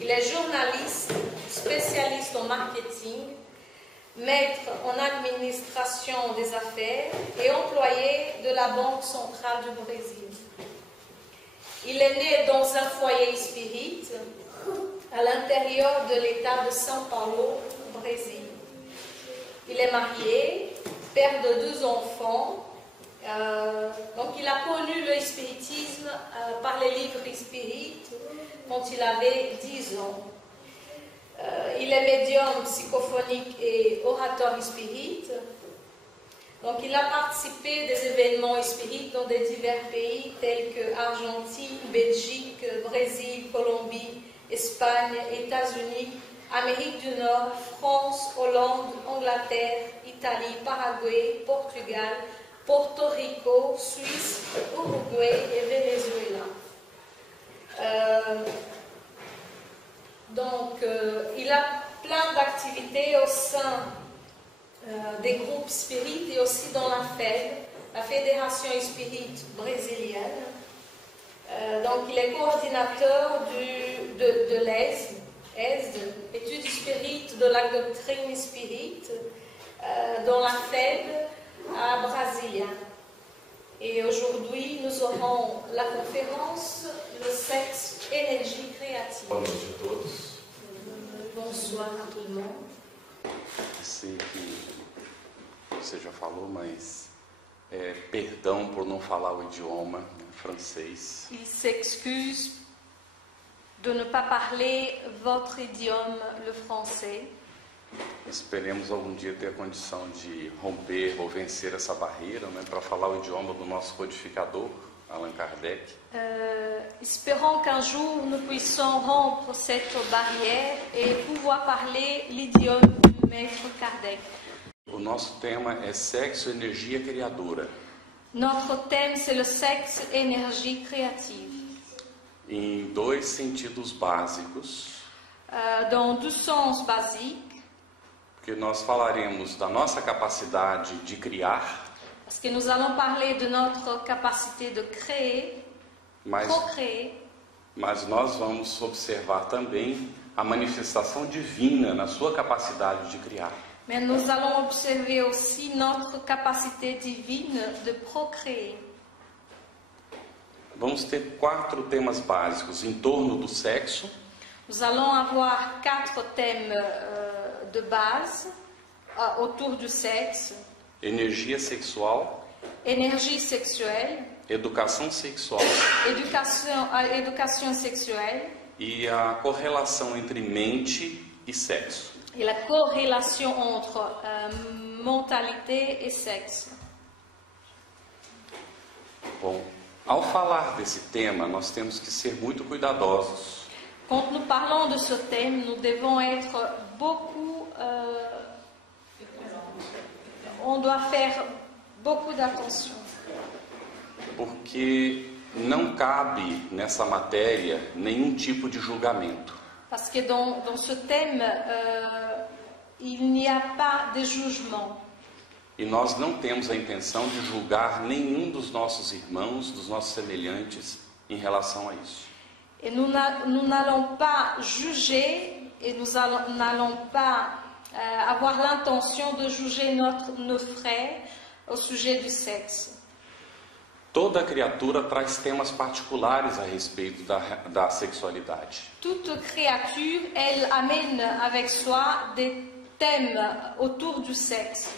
Il est journaliste, spécialiste en marketing, maître en administration des affaires et employé de la Banque centrale du Brésil. Il est né dans un foyer spirit à l'intérieur de l'État de São Paulo, Brésil. Il est marié, père de 2 enfants, donc il a connu le spiritisme par les livres spirites quand il avait 10 ans. Il est médium psychophonique et orateur spirit. Donc il a participé des événements spirites dans des divers pays tels que Argentine, Belgique, Brésil, Colombie, Espagne, États-Unis, Amérique du Nord, France, Hollande, Angleterre, Italie, Paraguay, Portugal, Porto Rico, Suisse, Uruguay et Venezuela. Il a plein d'activités au sein des groupes spirites et aussi dans la FED, la Fédération Spirite brésilienne. Donc il est coordinateur de l'ESD, études spirites de la doctrine spirite, dans la FED à Brasilia. Et aujourd'hui, nous aurons la conférence Le sexe, énergie créative. Boa noite a todos. Bonsoir a tout le monde. Sei que você já falou, mas perdão por não falar o idioma francês. Il s'excuse de ne pas parler votre idiome, le français. Esperemos algum dia ter a condição de romper ou vencer essa barreira, né, para falar o idioma do nosso codificador, Allan Kardec. Espérons qu'un jour nous puissions rompre cette barrière et pouvoir parler l'idiome du maître Kardec. O nosso tema é sexo, energia criadora. Notre thème, c'est le sexe, énergie créative. Em 2 sentidos básicos. Dans 2 sens basiques. Porque nós falaremos da nossa capacidade de criar. Parce que nous allons parler de notre capacité de créer, procréer. Mas nós vamos observar também a manifestação divina na sua capacidade de criar. Mais nous allons observer aussi notre capacité divine de procréer. Vamos ter 4 temas básicos em torno do sexo. Nous allons avoir 4 thèmes de base autour du sexe. Energia sexual. Énergie sexuelle. Educação sexual. Éducation sexuelle. E a correlação entre mente e sexo. Et la corrélation entre mentalité et sexe. Bom, ao falar desse tema, nós temos que ser muito cuidadosos. Quand nous parlons de ce thème, nous devons être beaucoup... on doit faire beaucoup d'attention. Porque não cabe nessa matéria nenhum tipo de julgamento. Parce que dans ce thème, il n'y a pas de jugement. E nós não temos a intenção de julgar nenhum dos nossos irmãos, dos nossos semelhantes, em relação a isso. Et nous n'allons pas juger et nous n'allons pas avoir l'intention de juger nos frères au sujet du sexe. Toda criatura traz temas particulares a respeito da sexualidade. Toute créature, elle amène avec soi des thèmes autour du sexe.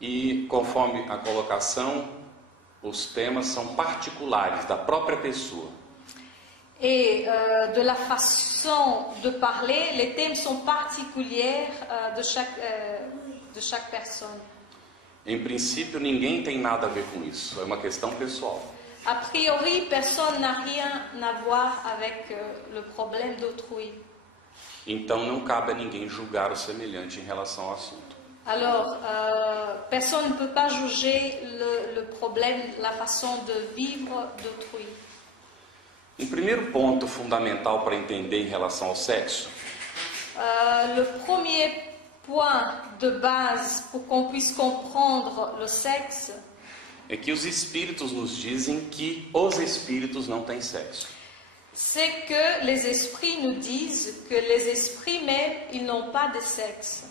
E conforme a colocação, os temas são particulares da própria pessoa. Et de la façon de parler, les thèmes sont particuliers de chaque personne. Em princípio, ninguém tem nada a ver com isso, é uma questão pessoal. A priori, personne n'a rien à voir avec le problème d'autrui. Então, não cabe a ninguém julgar o semelhante em relação ao assunto. Alors, personne ne peut pas juger le problème, la façon de vivre d'autrui. Um primeiro ponto fundamental para entender em relação ao sexo. Le premier point de base pour qu'on puisse comprendre le sexe. É que os espíritos nos dizem que os espíritos não têm sexo. c'est que les esprits nous disent que les esprits même, ils n'ont pas de sexe.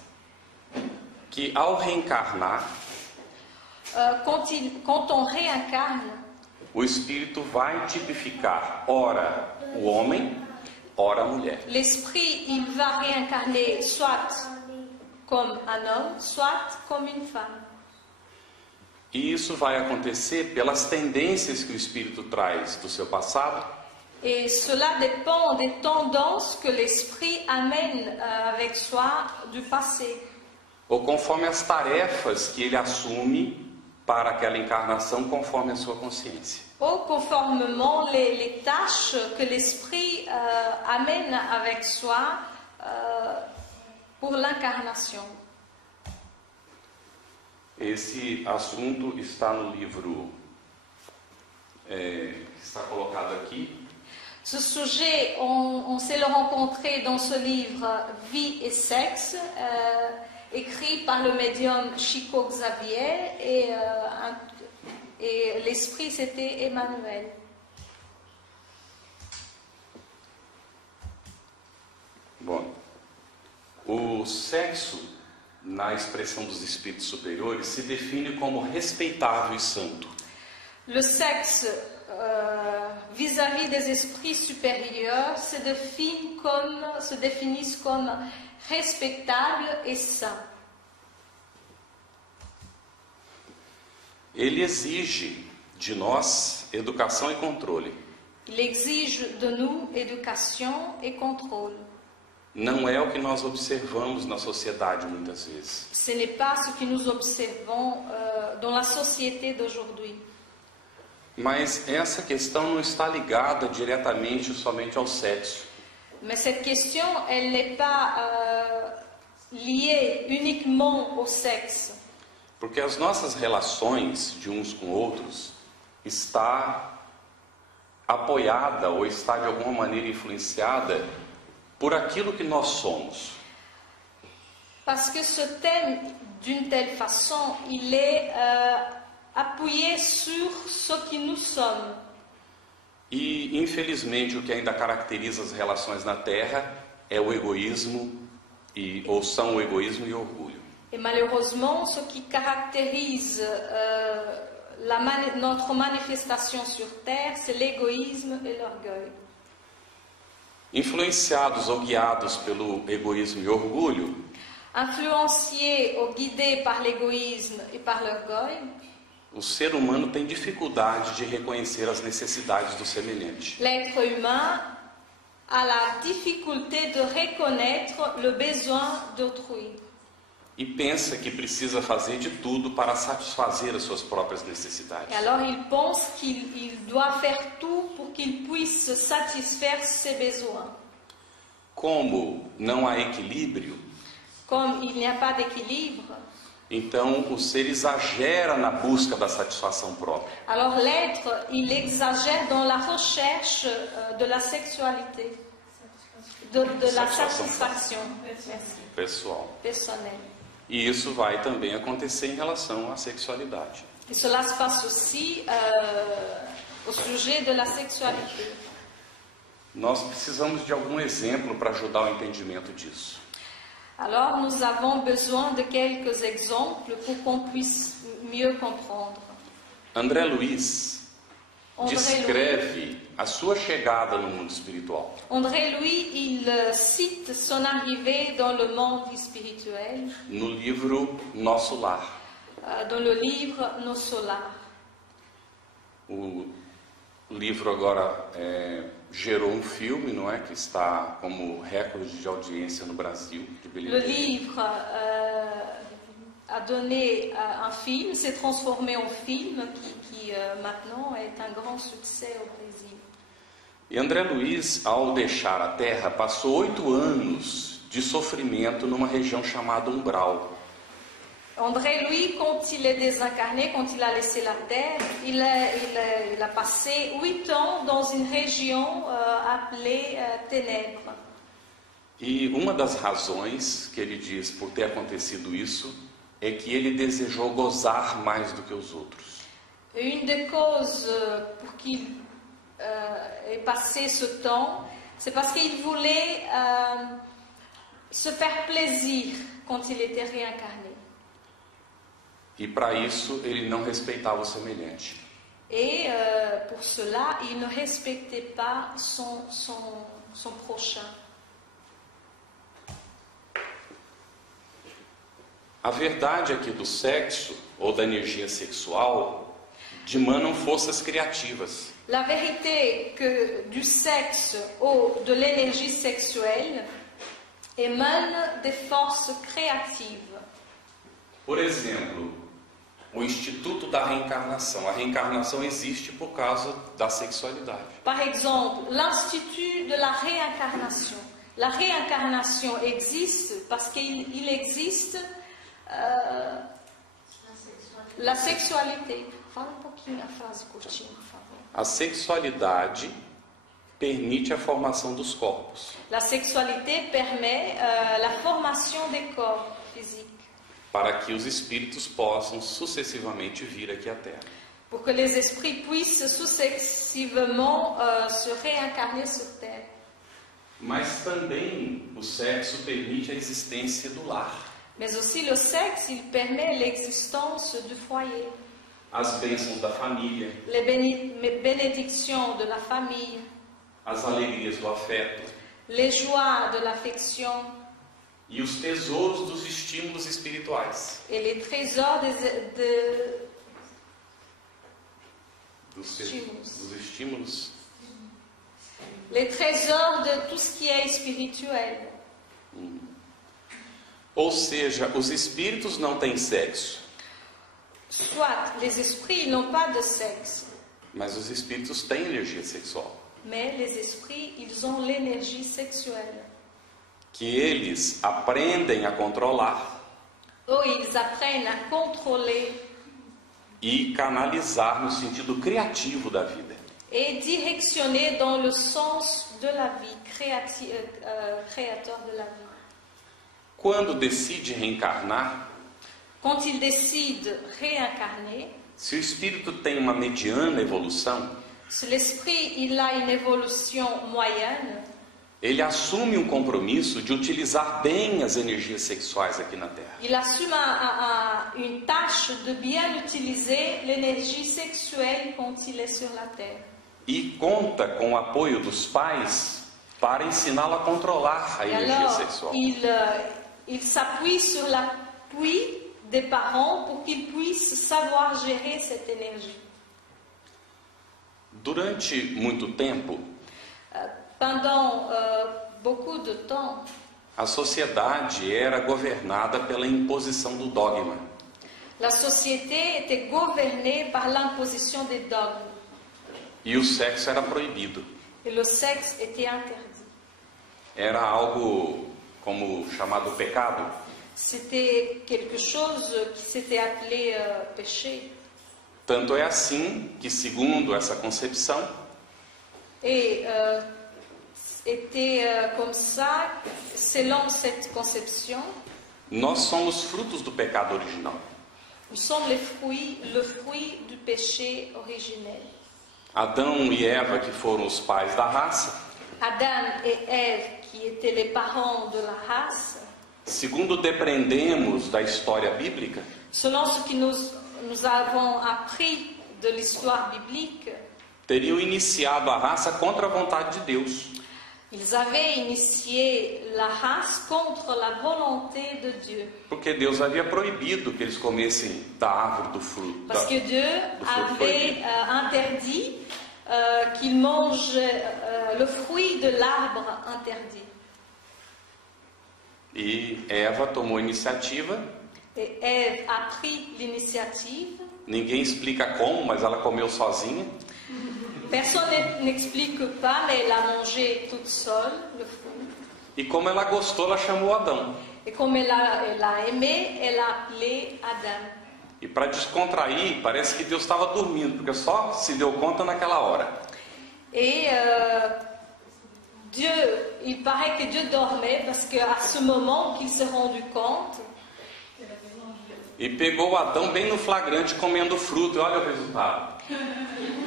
Que ao reencarnar, Quand on réincarne, o espírito vai tipificar ora o homem, ora a mulher. l'esprit, il va réincarner soit comme un homme, soit comme une femme. E isso vai acontecer pelas tendências que o espírito traz do seu passado, Et cela dépend des tendances que l'esprit amène avec soi du passé, ou conforme as tarefas que ele assume para aquela encarnação, conforme a sua consciência. ou conformément les tâches que l'esprit amène avec soi pour l'incarnation. Esse assunto está no livro que está colocado aqui. Ce sujet, on sait le rencontrer dans ce livre Vie et sexe, écrit par le médium Chico Xavier, et l'esprit c'était Emmanuel. Bom, o sexo, na expressão dos espíritos superiores, se define como respeitável e santo. Le sexe vis-à-vis des esprits supérieurs se définissent comme respectable et saint. Ele exige de nós educação e controle. Il exige de nous éducation et contrôle. Não é o que nós observamos na sociedade muitas vezes. Ce n'est pas ce que nous observons dans la société d'aujourd'hui. Mas essa questão não está ligada diretamente somente ao sexo. Mais cette question, elle n'est pas liée uniquement au sexe. Porque as nossas relações de uns com outros está apoiada ou está de alguma maneira influenciada por aquilo que nós somos. Parce que ce thème, d'une telle façon, il est appuyé sur ce que nous sommes. E, infelizmente, o que ainda caracteriza as relações na Terra é o egoísmo, ou são o egoísmo e o orgulho. Et malheureusement, ce qui caractérise notre manifestation sur Terre, c'est l'égoïsme et l'orgueil. Influenciados ou guiados pelo egoísmo e orgulho, Influenciés ou guidés par l'égoïsme et par l'orgueil, o ser humano tem dificuldade de reconhecer as necessidades do semelhante. l'être humain a la difficulté de reconnaître le besoin d'autrui. E pensa que precisa fazer de tudo para satisfazer as suas próprias necessidades. Et alors il pense qu'il doit faire tout pour qu'il puisse satisfaire ses besoins. Como não há equilíbrio, Comme il n'y a pas d'équilibre, então o ser exagera na busca da satisfação própria. alors l'être, il exagère dans la recherche de la sexualité, de la satisfaction Pessoal. personnelle. E isso vai também acontecer em relação à sexualidade. Et cela se passe aussi au sujet de la sexualité. Nós precisamos de algum exemplo para ajudar o entendimento disso. Alors nous avons besoin de quelques exemples pour qu'on puisse mieux comprendre. André Luiz André descreve a sua chegada no mundo espiritual. André Louis, il cite son arrivée dans le monde spirituel No livro Nosso Lar. dans le livre Nos Solars. O livro agora gerou um filme, não é, que está como recorde de audiência no Brasil, de Le bilheteria. livre a donné un film, s'est transformé en film qui maintenant est un grand succès au Brésil. E André Luiz, ao deixar a Terra, passou 8 anos de sofrimento numa região chamada Umbral. André Louis, quand il est désincarné, quand il a laissé la Terre, il a passé 8 ans dans une région appelée Ténèbres. E uma das razões que ele diz por ter acontecido isso é que ele desejou gozar mais do que os outros. Et une des causes pour qu'il est passé ce temps, c'est parce qu'il voulait se faire plaisir quand il était réincarné. E para isso ele não respeitava o semelhante. Et pour cela, il ne respectait pas son prochain. A verdade é que do sexo ou da energia sexual dimanam forças criativas. La vérité que du sexe ou de l'énergie sexuelle émane des forces créatives. Por exemplo, o Instituto da Reencarnação. A reencarnação existe por causa da sexualidade. Par exemple, l'Institut de la réincarnation. La réincarnation existe parce qu'il existe la sexualité. Fala um pouquinho a frase curtinha, por favor. A sexualidade permite a formação dos corpos. La sexualité permet la formation des corps physiques. Para que os espíritos possam sucessivamente vir aqui à Terra. Pour que les esprits puissent successivement se réincarner sur Terre. Mas também o sexo permite a existência do lar. Mais aussi le sexe, il permet l'existence du foyer. As bênçãos da família. Les bénédictions de la famille. As alegrias do afeto. Les joies de l'affection. E os tesouros dos estímulos espirituais. Et les trésors Dos estímulos. Les trésors de tout ce qui est spirituel. Ou seja, os espíritos não têm sexo. Soit les esprits n'ont pas de sexe. Mas os espíritos têm energia sexual. Mais les esprits, ils ont l'énergie sexuelle. Que eles aprendem a controlar. Ou ils apprennent à contrôler. E canalizar no sentido criativo da vida. Et directionner dans le sens de la vie, créateur de la vie. Quando decide reencarnar, quand il décide réincarner, se o espírito tem uma mediana evolução, se l'esprit il a une évolution moyenne, ele assume um compromisso de utilizar bem as energias sexuais aqui na Terra. Il assume une tâche de bien utiliser l'énergie sexuelle quand il est sur la Terre. E conta com o apoio dos pais para ensiná-lo a controlar a energia sexual. Il s'appuie sur l'appui des parents pour qu'ils puissent savoir gérer cette énergie. Durante muito tempo, pendant beaucoup de temps, a sociedade era governada pela imposição do dogma. La société était gouvernée par l'imposition des dogmes. E o sexo era proibido. Et le sexe était interdit. Era algo como chamado pecado. C'était quelque chose qui s'était appelé péché. Tanto é assim que, segundo essa concepção, et était comme ça, selon cette conception, nós somos frutos do pecado original. Nous sommes le fruit du péché originel. Adão e Eva, que foram os pais da raça, Adam et Ève, qui étaient les parents de la race, segundo depreendemos da história bíblica, selon ce que nous avons appris de l'histoire biblique, teriam iniciado a raça contra a vontade de Deus. Ils avaient initié la race contre la volonté de Dieu. Porque Deus havia proibido que eles comessem da árvore do fruto. Parce que Dieu avait interdit qu'ils mangent le fruit de l'arbre interdit. E Eva tomou a iniciativa. Et Ève a pris l'initiative. Ninguém explica como, mas ela comeu sozinha. Personne n'explique pas, mais elle a mangé toute seule le fruit. E como ela gostou, ela chamou Adão. Et comme elle a aimé, elle a appelé Adam. E para descontrair, parece que Deus estava dormindo, porque só se deu conta naquela hora. Et il paraît que Dieu dormait parce qu'à ce moment qu'il s'est rendu compte, E pegou Adão bem no flagrante comendo fruto, e olha o resultado.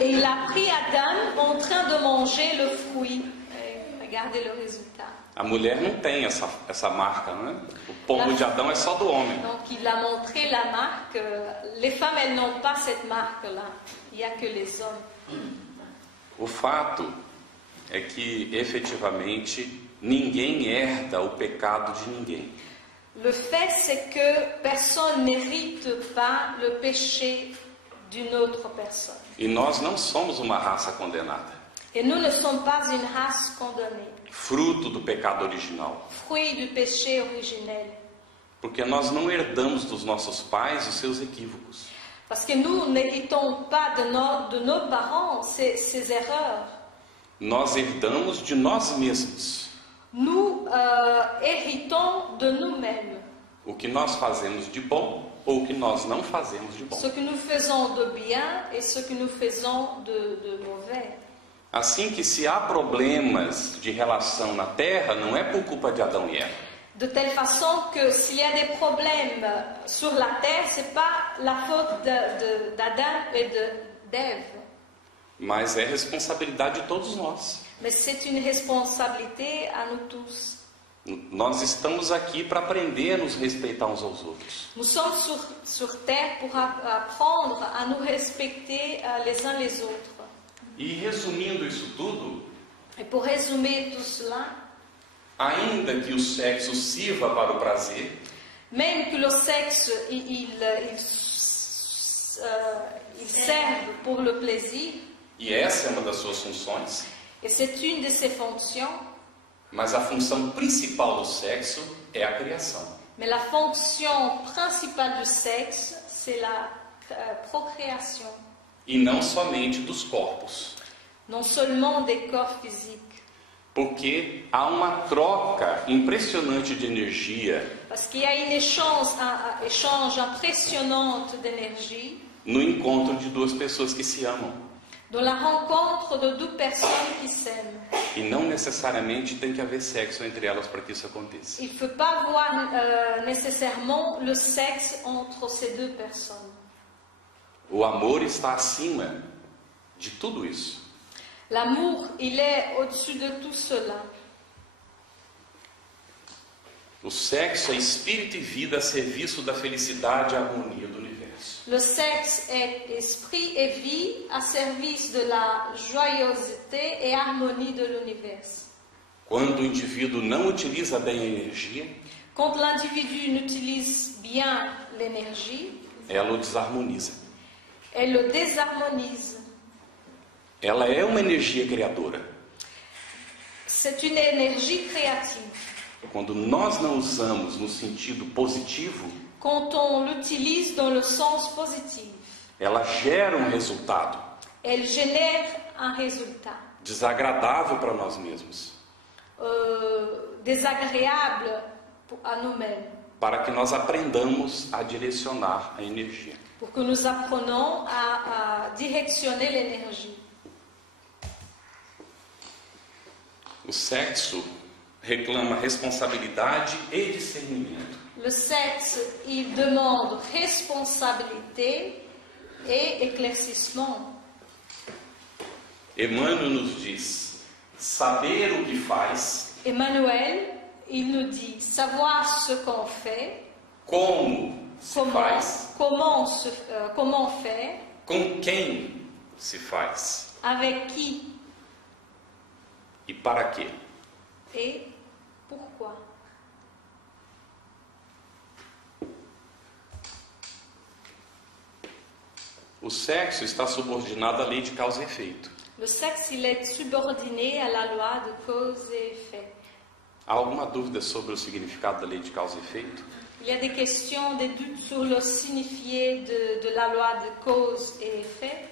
Et il a pris Adam en train de manger le fruit. Et regardez le résultat. A mulher não tem essa marca, não é? O pombo de Adão é só do homem. Donc il a montré la marque. Les femmes, elles n'ont pas cette marque-là. Il n'y a que les hommes. O fato é que, efetivamente, ninguém herda o pecado de ninguém. Le fait, c'est que personne n'hérite pas le péché d'une autre personne. E nós não somos uma raça condenada. Et nous ne sommes pas une race condamnée, Fruto do pecado original. fruit du péché originel. Porque nós não herdamos dos nossos pais os seus equívocos. Parce que nous n'héritons pas de nos parents ces erreurs. Nós herdamos de nós mesmos. Nous héritons de nous-mêmes. O que nós fazemos de bom ou o que nós não fazemos de bom. Ce que nous faisons de bien et ce que nous faisons de mauvais. Assim que se há problemas de relação na terra, não é por culpa de Adão e Eva. De telle façon que s'il y a des problèmes sur la terre, c'est pas la faute d'Adam et d'Ève. Mas é responsabilidade de todos nós. Mais c'est une responsabilité à nous tous. Nós estamos aqui para aprender a nos respeitar uns aos outros. Nous sommes sur terre pour apprendre à nous respecter les uns les autres. E resumindo isso tudo, Et pour résumer tout cela, ainda que o sexo sirva para o prazer, même que le sexe il serve pour le plaisir, e essa é uma das suas funções, et c'est une de ses fonctions, mas a função principal do sexo é a criação. mais la fonction principale du sexe, c'est la procréation. E não somente dos corpos. Non seulement des corps physiques. Porque há uma troca impressionante de energia Parce qu'il y a une échange impressionnante d'énergie no encontro de duas pessoas que se amam. dans la rencontre de deux personnes qui s'aiment. E não necessariamente tem que haver sexo entre elas para que isso aconteça. Il ne faut pas voir nécessairement le sexe entre ces deux personnes. O amor está acima de tudo isso. L'amour, il est au-dessus de tout cela. O sexo é espírito e vida a serviço da felicidade e harmonia do universo. Le sexe est esprit et vie à service de la joyeuseté et harmonie de l'univers. Quando o indivíduo não utiliza bem a energia, Quand l'individu n'utilise bien l'énergie, ela o desarmoniza. elle le désharmonise. Ela é uma energia criadora. C'est une énergie créative. Quando nós não usamos no sentido positivo, Quand on l'utilise dans le sens positif, ela gera um resultado elle génère un résultat desagradável para nós mesmos, désagréable à nous-mêmes, para que nós aprendamos a direcionar a energia. pour que nous apprenions à directionner l'énergie. O sexo reclama responsabilidade e discernimento. Le sexe, il demande responsabilité et éclaircissement. Emmanuel nos diz: saber o que faz, Emmanuel, il nous dit savoir ce qu'on fait, como se faz, comment faire, com quem se faz avec qui e para quê. et pourquoi. O sexo está subordinado à lei de causa e efeito. Le sexe, il est subordonné à la loi de cause et effet. Há alguma dúvida sobre o significado da lei de causa e efeito? Il y a des questions, des doutes sur le signifié de la loi de cause et effet.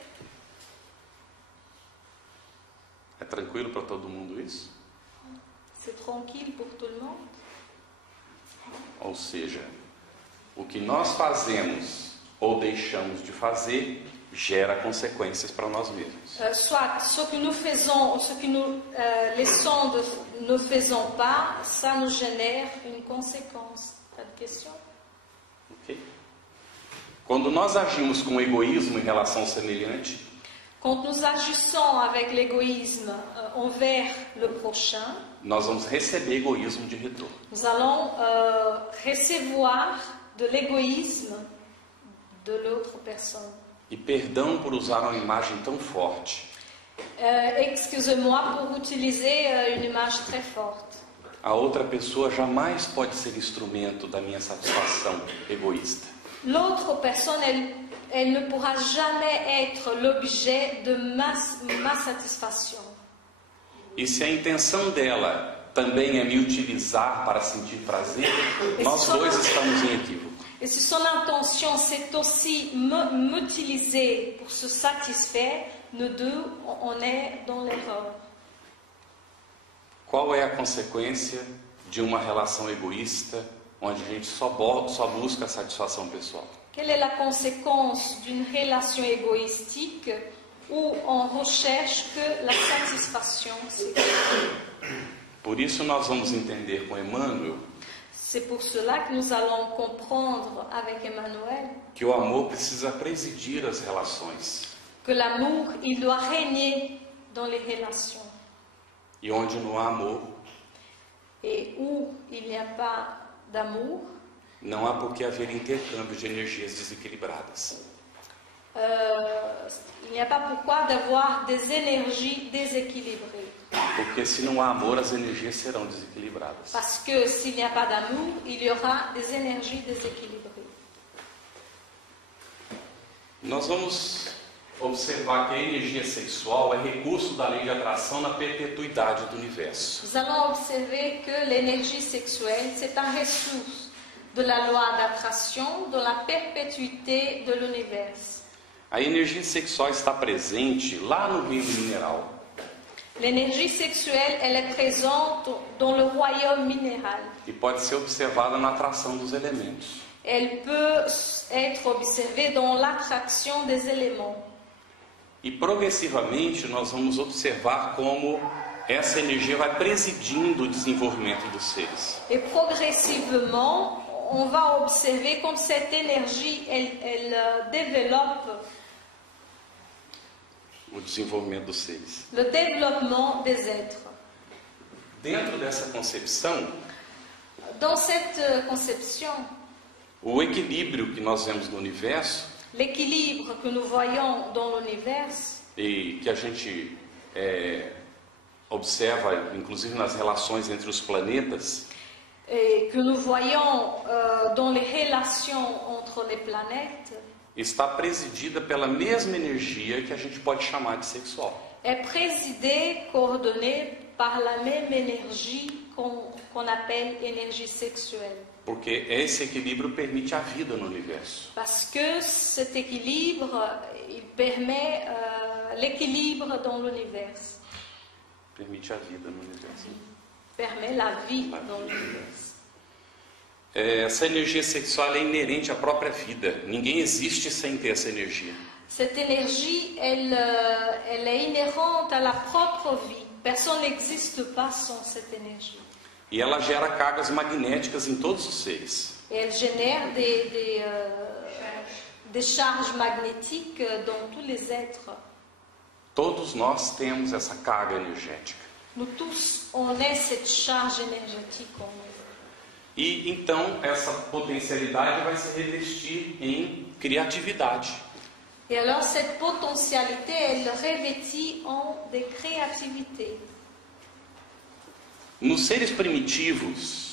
É tranquilo para todo mundo isso? C'est tranquille pour tout le monde. Ou seja, o que nós fazemos ou deixamos de fazer gera consequências para nós mesmos. Soit ce que nous faisons ou ce que nous laissons ne faisons pas, ça nous génère une conséquence. Pas de question? Ok? Quando nós agimos com egoísmo em relação ao semelhante, Quand nous agissons avec l'égoïsme envers le prochain, nós vamos receber egoísmo de retorno. nous allons recevoir de l'égoïsme de l'autre personne. E perdão por usar uma imagem tão forte. Excusez-moi pour utiliser une image très forte. A outra pessoa jamais pode ser instrumento da minha satisfação egoísta. L'autre personne, elle ne pourra jamais être l'objet de ma satisfaction. E se a intenção dela também é me utilizar para sentir prazer, nós dois estamos em equívoco. Et si son intention c'est aussi m'utiliser pour se satisfaire, nous deux, on est dans l'erreur. Qual é a consequência de uma relação egoísta onde a gente só busca a satisfação pessoal? Quelle est la conséquence d'une relation égoïstique où on recherche que la satisfaction sexuelle? Por isso nós vamos entender com Emmanuel C'est pour cela que nous allons comprendre avec Emmanuel que o amor precisa presidir as relações. que l'amour, il doit régner dans les relations. E onde não há amor, Et où il n'y a pas d'amour, não há por que haver intercâmbio de energias desequilibradas. il n'y a pas pourquoi d'avoir des énergies déséquilibrées. Porque se não há amor, as energias serão desequilibradas. Parce que s'il n'y a pas d'amour, il y aura des énergies déséquilibrées. Nós vamos observar que a energia sexual é recurso da lei de atração na perpetuidade do universo. Nous allons observer que l'énergie sexuelle, c'est un ressource de la loi d'attraction dans la perpétuité de l'univers. A energia sexual está presente lá no reino mineral. L'énergie sexuelle, elle est présente dans le royaume minéral. E pode ser observada na atração dos elementos. Elle peut être observée dans l'attraction des éléments. E progressivamente nós vamos observar como essa energia vai presidindo o desenvolvimento dos seres. Et progressivement, on va observer comme cette énergie, elle développe O desenvolvimento dos seres. le développement des êtres. Dentro dessa concepção, Dans cette conception, o equilíbrio que nós vemos no universo l'équilibre que nous voyons dans l'univers e que a gente observa, inclusive nas relações entre os planetas, et que nous voyons dans les relations entre les planètes está presidida pela mesma energia que a gente pode chamar de sexual. est présidée, coordonnée par la même énergie qu'on appelle énergie sexuelle. Porque esse equilíbrio permite a vida no universo. Parce que cet équilibre, il permet l'équilibre dans l'univers, Permite a vida no universo. permet la vie dans l'univers. Essa energia sexual é inerente à própria vida. Ninguém existe sem ter essa energia. Cette énergie, elle est inhérente à la propre vie. Personne n'existe pas sans cette énergie. E ela gera cargas magnéticas em todos os seres. Et elle génère des charges magnétiques dans tous les êtres. Todos nós temos essa carga energética. Nous tous, on est cette charge énergétique en nous. E então essa potencialidade vai se revestir em criatividade. Et alors cette potentialité, elle revêtit en des créativités. Nos seres primitivos,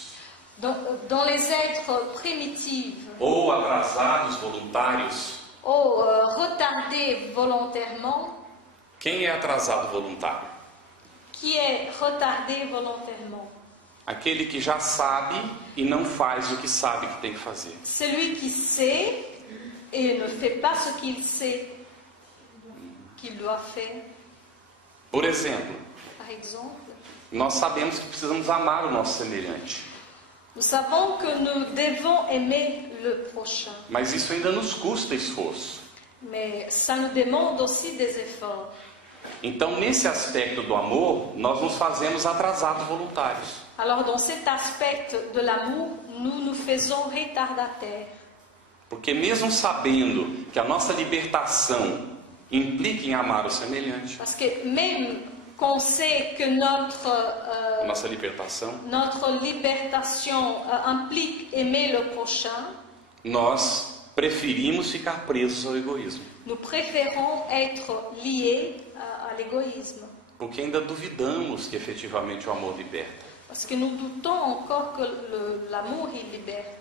Dans les êtres primitifs ou atrasados voluntários, ou retardés volontairement, quem é atrasado voluntário? qui est retardé volontairement? Aquele que já sabe e não faz o que sabe que tem que fazer. Celui qui sait et ne fait pas ce qu'il sait qu'il doit faire. Por exemplo, Par exemple, nós sabemos que precisamos amar o nosso semelhante. nous savons que nous devons aimer le prochain, Mas isso ainda nos custa esforço. mais ça nous demande aussi des efforts. Então, nesse aspecto do amor, nós nos fazemos atrasados voluntários. Alors dans cet aspect de l'amour, nous nous faisons retardataires. Porque mesmo sabendo que a nossa libertação implica em amar o semelhante, Parce que même qu'on sait que nossa libertação, notre libertation implique aimer le prochain, nós preferimos ficar presos ao egoísmo. nous préférons être liés à l'égoïsme. Porque ainda duvidamos que efetivamente o amor liberta. Parce que nous doutons encore que l'amour, il libère.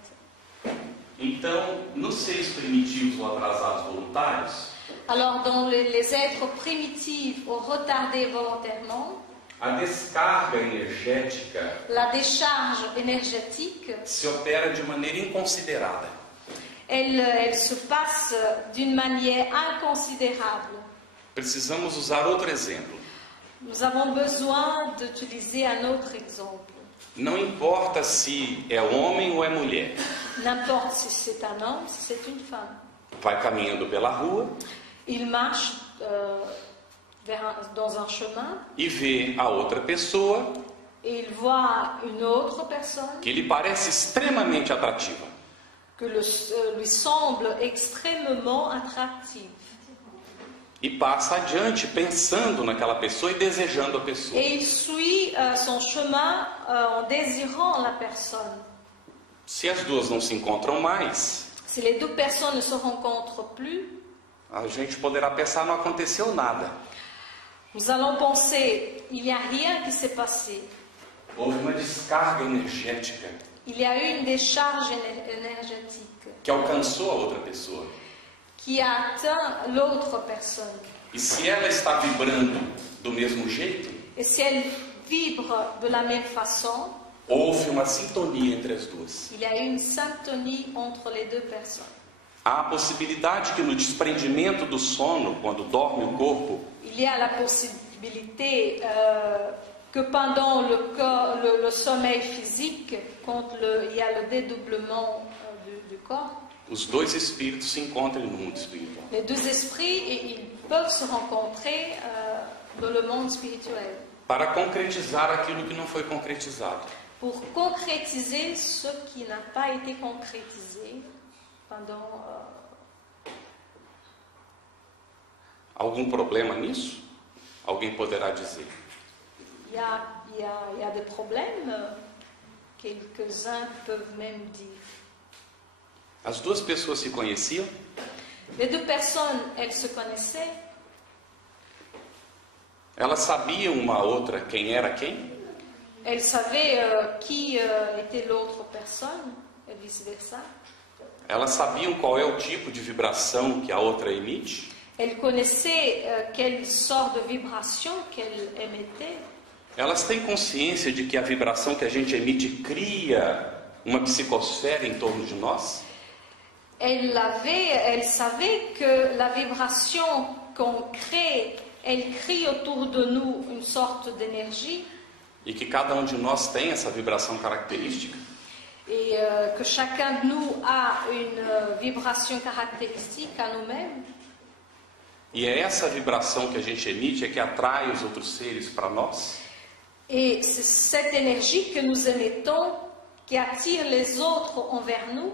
Então, nos seres primitivos ou atrasados voluntários, Alors, dans les êtres primitifs ou retardés volontairement, a descarga energética la décharge énergétique, se opera de maneira inconsiderada. elle se passe d'une manière inconsidérable. Precisamos usar outro exemplo. Nous avons besoin d'utiliser un autre exemple. Não importa se é homem ou é mulher. N'importe si c'est un homme, si c'est une femme. Vai caminhando pela rua Il marche dans un chemin e vê a outra pessoa et il voit une autre personne que lhe parece extremamente atrativa. que lui semble extrêmement attractive. E passa adiante pensando naquela pessoa e desejando a pessoa. Et il suit son chemin en désirant la personne. Se as duas não se encontram mais, Si les deux personnes ne se rencontrent plus, a gente poderá pensar, não aconteceu nada. nous allons penser, il n'y a rien qui s'est passé. Houve uma descarga energética Il y a eu une décharge énergétique que alcançou a outra pessoa. qui a atteint l'autre personne. E se ela está vibrando do mesmo jeito, Et si elle vibre de la même façon, houve uma sintonia entre as duas. il y a eu une syntonie entre les deux personnes. Há a possibilidade que no desprendimento do sono, quando dorme o corpo, Il y a la possibilité que pendant le sommeil physique, quand il y a le dédoublement du corps, os dois espíritos se encontrem no mundo espiritual. les deux esprits, ils peuvent se rencontrer dans le monde spirituel Para concretizar aquilo que não foi concretizado. pour concrétiser ce qui n'a pas été concrétisé pendant... Algum problema nisso? Alguém poderá dizer. Il y a des problèmes, quelques-uns peuvent même dire. As duas pessoas se conheciam, Les deux personnes, elles se connaissaient, elas sabiam uma outra quem era quem, elles savaient qui était l'autre personne, et vice-versa. elas sabiam qual é o tipo de vibração que a outra emite, Elles connaissaient quelle sorte de vibration qu'elle émettait. elas têm consciência de que a vibração que a gente emite cria uma psicosfera em torno de nós? Elle savait que la vibration qu'on crée, elle crée autour de nous une sorte d'énergie E que cada um de nós tem essa vibração característica? et que chacun de nous a une vibration caractéristique à nous-mêmes. E é essa vibração que a gente emite é que atrai os outros seres para nós? Et c'est cette énergie que nous émettons qui attire les autres envers nous.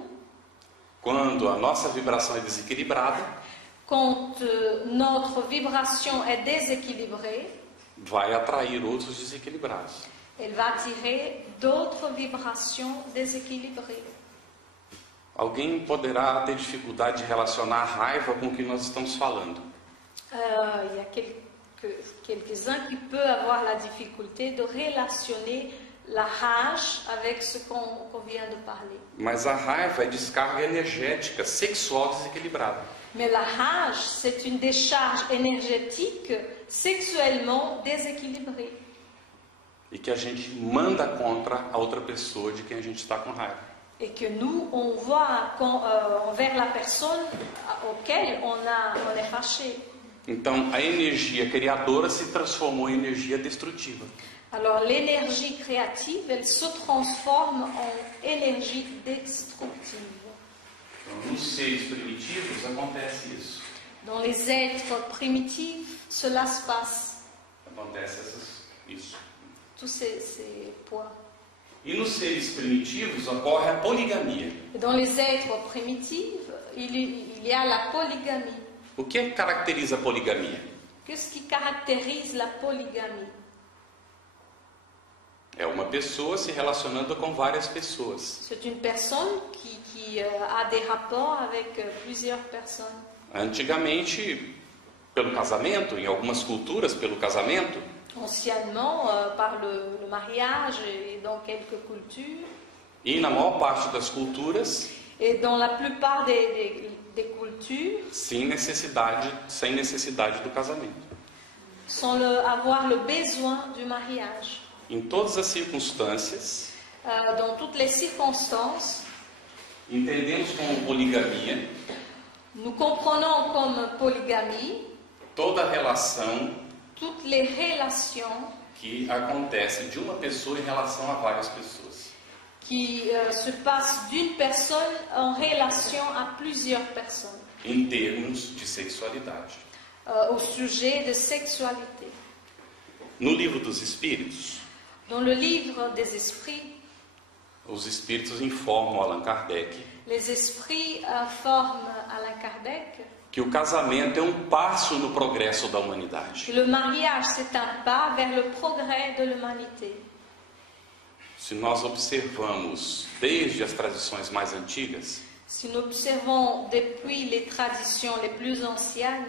Quando a nossa vibração é desequilibrada, Quand notre vibration est déséquilibrée, vai atrair outros desequilibrados. elle va attirer d'autres vibrations déséquilibrées. Alguém poderá ter dificuldade de relacionar a raiva com o que nós estamos falando. Il y a quelques-uns qui peuvent avoir la difficulté de relationner la rage avec ce qu'on vient de parler. Mas a raiva é descarga energética, sexual desequilibrada. Mais la rage, c'est une décharge énergétique sexuellement déséquilibrée. E que a gente manda contra a outra pessoa de quem a gente está com raiva. Et que nous, on voit envers la personne auquel on est fâché. Então, a energia criadora se transformou em energia destrutiva. Alors l'énergie créative, elle se transforme en énergie destructive. Então, nos seres primitivos acontece isso. Dans les êtres primitifs, cela se passe. Acontece isso. Tous ces points. E nos seres primitivos ocorre a poligamia. Dans les êtres primitifs, il y a la polygamie. O que caracteriza a poligamia? Qu'est-ce qui caractérise la polygamie? É uma pessoa se relacionando com várias pessoas. C'est une personne qui a des rapports avec plusieurs personnes. Antigamente, pelo casamento, em algumas culturas, pelo casamento. Anciennement, par le mariage et dans quelques cultures. E na maior parte das culturas, Et dans la plupart des cultures, sem necessidade do casamento. sans avoir le besoin du mariage. Em todas as circunstâncias, Dans toutes les circonstances, entendemos como poligamia nous comprenons comme polygamie toda relação toutes les relations que acontece de uma pessoa em relação a várias pessoas. qui se passent d'une personne en relation à plusieurs personnes, Em termos de sexualidade. au sujet de sexualité. No livro dos Espíritos, Dans le livre des esprits, os Espíritos informam Allan Kardec les esprits informent Allan Kardec que o casamento é um passo no progresso da humanidade. que le mariage c'est un pas vers le progrès de l'humanité. Se nós observamos desde as tradições mais antigas, Si nous observons depuis les traditions les plus anciennes,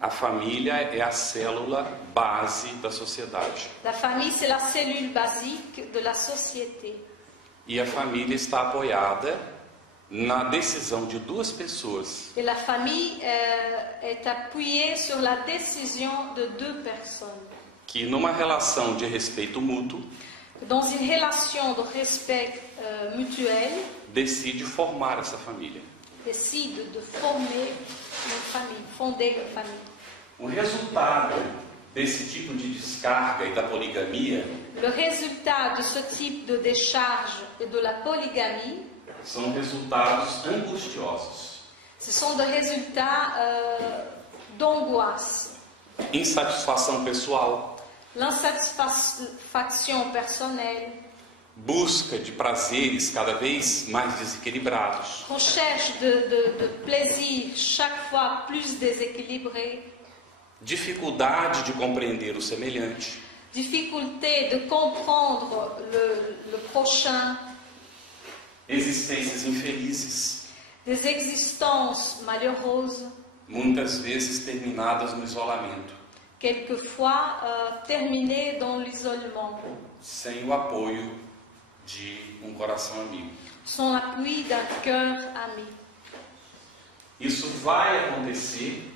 a família é a célula base da sociedade. la famille c'est la cellule basique de la société. E a família está apoiada na decisão de duas pessoas Et la famille est appuyée sur la décision de deux personnes. que, numa relação de respeito mútuo, Dans une relation de respect mutuel, decide formar essa família. décide de former une famille, fonder une famille. O resultado desse tipo de descarga e da poligamia Le résultat de ce type de décharge et de la polygamie, são resultados angustiosos. ce sont des résultats d'angoisse, Insatisfação pessoal, l'insatisfaction personnelle, busca de prazeres cada vez mais desequilibrados, recherche de plaisir chaque fois plus déséquilibré, dificuldade de compreender o semelhante, difficulté de comprendre le prochain, existências infelizes, des existences malheureuses, muitas vezes terminadas no isolamento, quelquefois terminées dans l'isolement, sem o apoio de um coração amigo. sans l'appui d'un cœur ami. Isso vai acontecer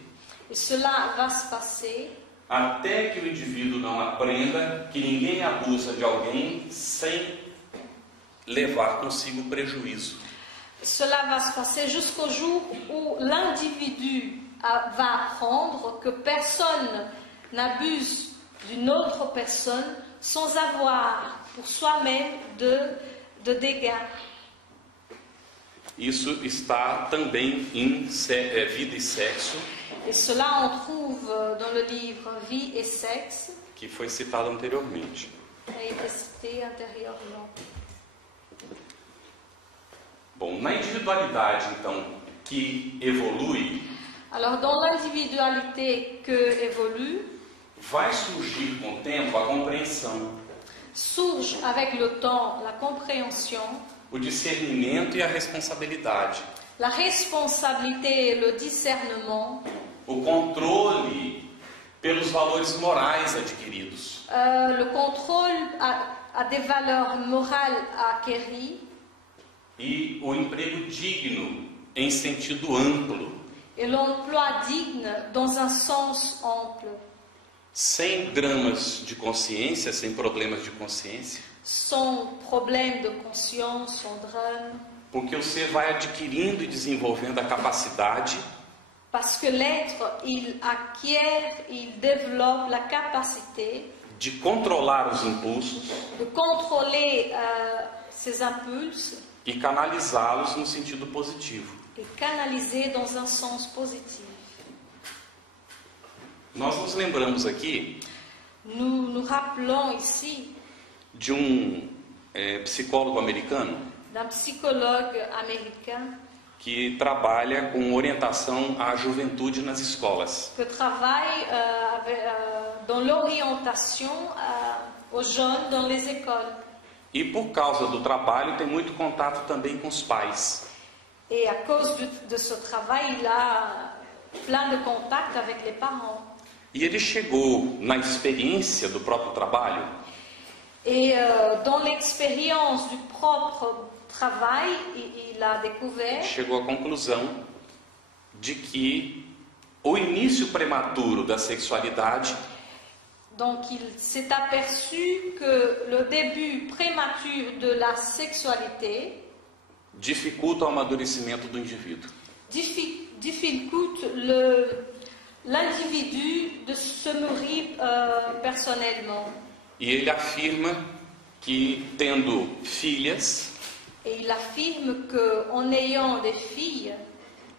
Et cela va se passer até que o indivíduo não aprenda que ninguém abusa de alguém sem levar consigo prejuízo. Cela va se passer jusqu'au jour où l'individu va apprendre que personne n'abuse d'une autre personne sans avoir pour soi-même de dégâts. Isso está também em Vida e Sexo, Et cela on trouve dans le livre Vie et Sexe, que foi citado anteriormente. qui a été cité antérieurement. Bom, na individualidade, então, que evolui, Alors dans l'individualité que évolue, vai surgir com o tempo a compreensão, surge avec le temps la compréhension, o discernimento e a responsabilidade, la responsabilité et le discernement, o controle pelos valores morais adquiridos, le contrôle à des valeurs morales acquéries e o emprego digno em sentido amplo, et l'emploi digne dans un sens ample, sem dramas de consciência, sem problemas de consciência, sans problème de conscience, sans drame, porque o ser vai adquirindo e desenvolvendo a capacidade parce que l'être, il acquiert, il développe la capacité de controlar os impulsos de contrôler ses impulses e canalizá-los no sentido positivo. et canaliser dans un sens positif. Nós nos lembramos aqui Nous nous rappelons ici de psicólogo americano d'un psychologue américain que trabalha com orientação à juventude nas escolas. que travaille dans l'orientation aux jeunes dans les écoles. E por causa do trabalho tem muito contato também com os pais. Et à cause de ce travail, il a plein de contacts avec les parents. E ele chegou na experiência do próprio trabalho Et dans l'expérience du propre travail, il a découvert chegou à conclusão de que o início prematuro da sexualidade donc il s'est aperçu que le début prématuré de la sexualité dificulta o amadurecimento do indivíduo. difficulte l'individu de se nourrir personnellement. E ele afirma que tendo filhas, Et il affirme qu'en ayant des filles,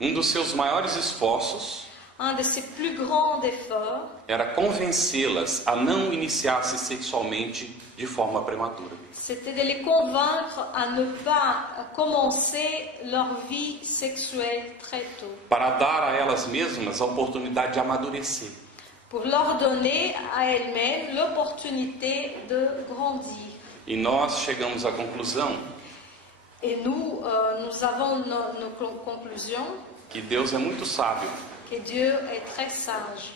dos seus maiores esforços un de ses plus grands efforts era convencê-las a não iniciar-se sexualmente de forma prematura. c'était de les convaincre à ne pas commencer leur vie sexuelle très tôt, Para dar a elas mesmas a oportunidade de amadurecer. pour leur donner à elles-mêmes l'opportunité de grandir. E nós chegamos à conclusão Et nous avons nos conclusions que Deus é muito sábio que Dieu est très sage.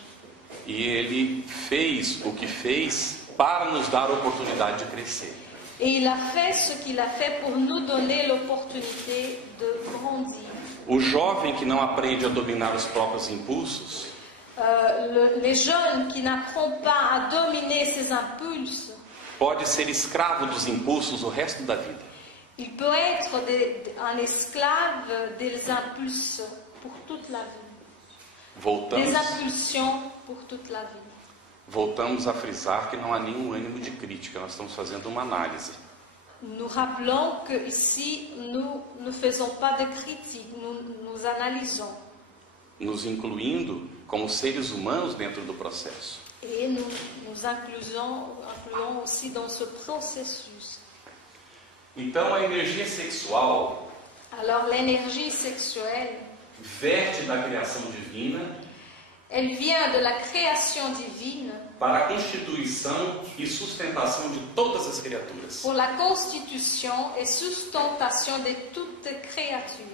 e Ele fez o que fez para nos dar a oportunidade de crescer. Et il a fait ce qu'il a fait pour nous donner l'opportunité de grandir. O jovem que não aprende a dominar os próprios impulsos Les jeunes qui n'apprennent pas à dominer ses impulses, pode ser escravo dos impulsos o resto da vida. il peut être un esclave des impulses pour toute la vie. Des impulsions pour toute la vie. Voltamos a frisar que não há nenhum ânimo de crítica, nós estamos fazendo uma análise. Nous rappelons qu'ici, nous ne faisons pas de critique, nous analysons. Nos incluindo como seres humanos dentro do processo. Et nous incluons aussi dans ce processus. Então a energia sexual Alors l'énergie sexuelle, verte da criação divina elle vient de la création divine para a constituição e sustentação de todas as criaturas. pour la constitution et sustentation de toutes créatures.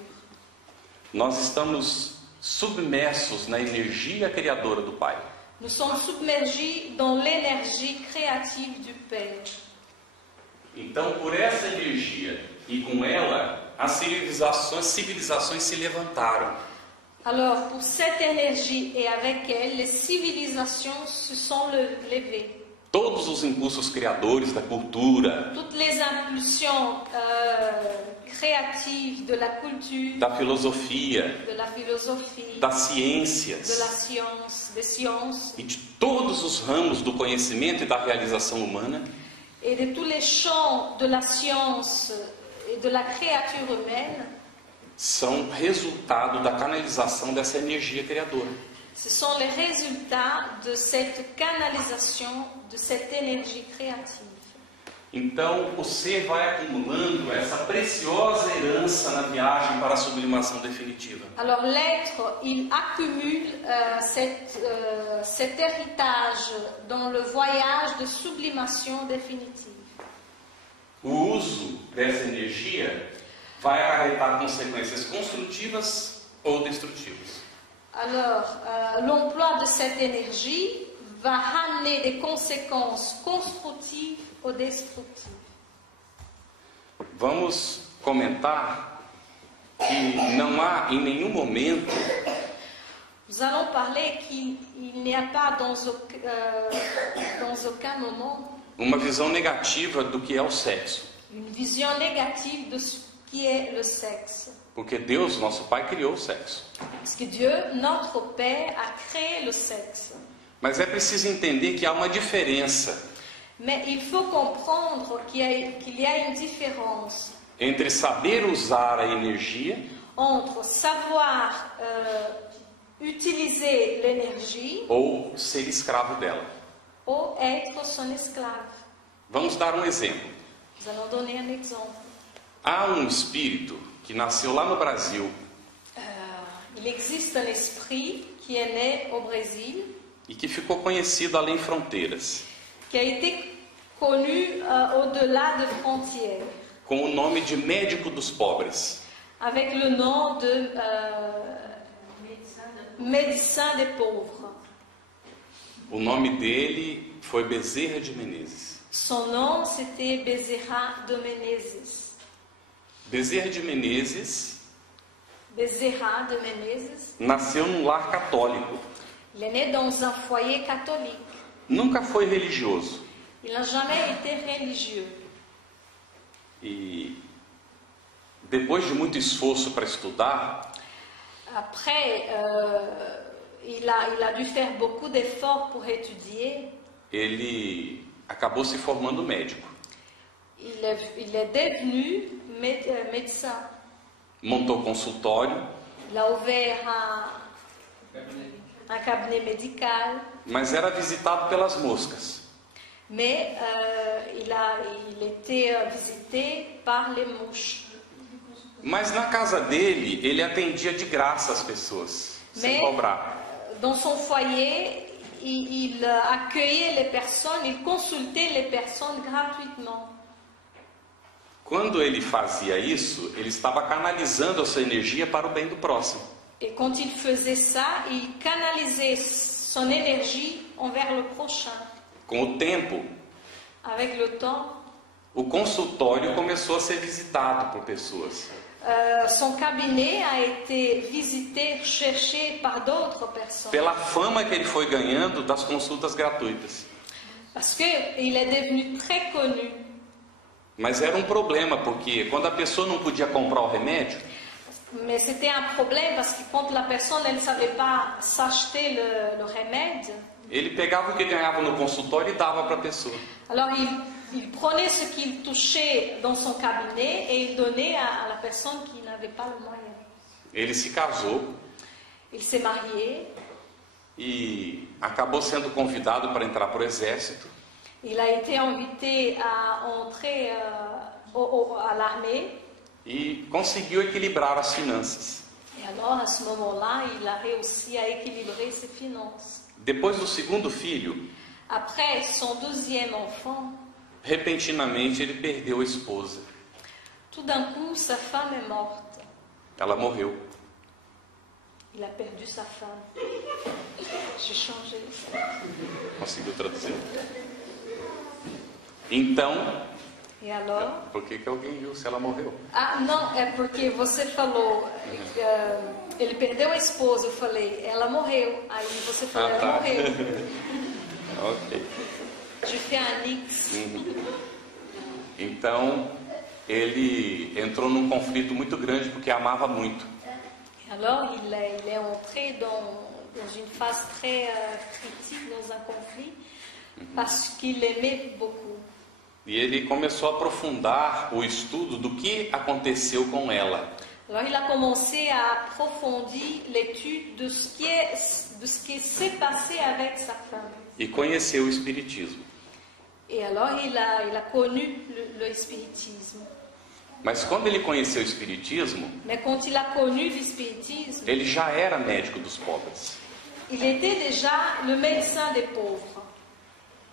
Nós estamos submersos na energia criadora do Pai. Nous sommes submergés dans l'énergie créative du Père. Então, por essa energia e com ela, as civilizações se levantaram. Alors, pour cette énergie et avec elle, les civilisations se sont levées. Todos os impulsos criadores da cultura, Toutes les impulsions créatives de la culture, da filosofia, de la philosophie, das de ciências la science, des sciences e de todos os ramos do conhecimento e da realização humana et de tous les champs de la science et de la créature humaine, são resultado da canalização dessa energia criadora. ce sont les résultats de cette canalisation, de cette énergie créative. Então, o ser vai acumulando essa preciosa herança na viagem para a sublimação definitiva. Alors l'être, il accumule cet héritage dans le voyage de sublimation définitive. O uso dessa energia vai acarretar consequências construtivas ou destrutivas. Alors, l'emploi de cette énergie va ramener des conséquences constructives ou destructives. Vamos comentar que não há em nenhum momento Nous allons parler qu'il n'y a pas dans aucun moment uma visão negativa do que é o sexo. une vision négative de ce qui est le sexe. Porque Deus, nosso Pai, criou o sexo. Parce que Dieu, notre Père, a créé le sexe. Mas é preciso entender que há uma diferença Mais il faut comprendre qu'il y a une différence entre saber usar a energia entre savoir utiliser l'énergie ou ser escravo dela. ou être son esclave. Vamos dar um exemplo. Nous allons donner un exemple. Há um espírito que nasceu lá no Brasil Il existe un esprit qui est né au Brésil, e que ficou conhecido além fronteiras, qui a été connu au-delà de frontières, com o nome de médico dos pobres. avec le nom de médecin des pauvres. O nome dele foi Bezerra de Menezes. Son nom, c'était Bezerra de Menezes. Bezerra de Menezes Bezerra de Menezes, nasceu num lar católico. il est né dans un foyer catholique. Nunca foi religioso. Il n'a jamais été religieux. E depois de muito esforço para estudar, Après, il a dû faire beaucoup d'efforts pour étudier. ele acabou se formando médico. Il est devenu médecin. Montou consultório, Il a ouvert un cabinet médical, mas era visitado pelas moscas. mais il était visité par les mouches. Mas na casa dele, ele atendia de graça as pessoas, sem Mais cobrar. dans son foyer, il accueillait les personnes, il consultait les personnes gratuitement. Quando ele fazia isso, ele estava canalizando a sua energia para o bem do próximo. Et quand il faisait ça, il canalisait son énergie envers le prochain. Com o tempo, Avec le temps, o consultório começou a ser visitado por pessoas. son cabinet a été visité, cherché par d'autres personnes. Pela fama que ele foi ganhando das consultas gratuitas. Parce qu'il est devenu très connu. Mas era um problema, porque quando a pessoa não podia comprar o remédio, Mais c'était un problème parce que quand la personne ne savait pas s'acheter le remède, ele pegava o que ganhava no consultório e dava para a pessoa. alors il prenait ce qu'il touchait dans son cabinet et il donnait à la personne qui n'avait pas le moyen. Ele se casou Il s'est marié, e acabou sendo convidado para entrar para o exército. il a été invité à entrer à l'armée. E conseguiu equilibrar as finanças. Et alors, à ce moment-là, il a réussi à équilibrer ses finances. Depois do segundo filho, Après son deuxième enfant, repentinamente ele perdeu a esposa. tout d'un coup, sa femme est morte. Ela morreu. Il a perdu sa femme. J'ai changé. Conseguiu traduzir? Então, Et alors? por que alguém viu se ela morreu? Ah, não, é porque você falou, ele perdeu a esposa, eu falei, ela morreu. Aí você falou, ela morreu. Ok. Je fais un X. Então, ele entrou num conflito muito grande porque amava muito. Et alors, il est entré dans une phase très critique, dans un conflit, parce qu'il aimait beaucoup. E ele começou a aprofundar o estudo do que aconteceu com ela. Alors, il a commencé à approfondir l'étude de ce qui s'est passé avec sa femme. E conheceu o espiritismo. Et alors, il a connu le spiritisme. Mas quando ele conheceu o espiritismo, Mais quand il a connu le spiritisme, ele já era médico dos pobres. il était déjà le médecin des pauvres.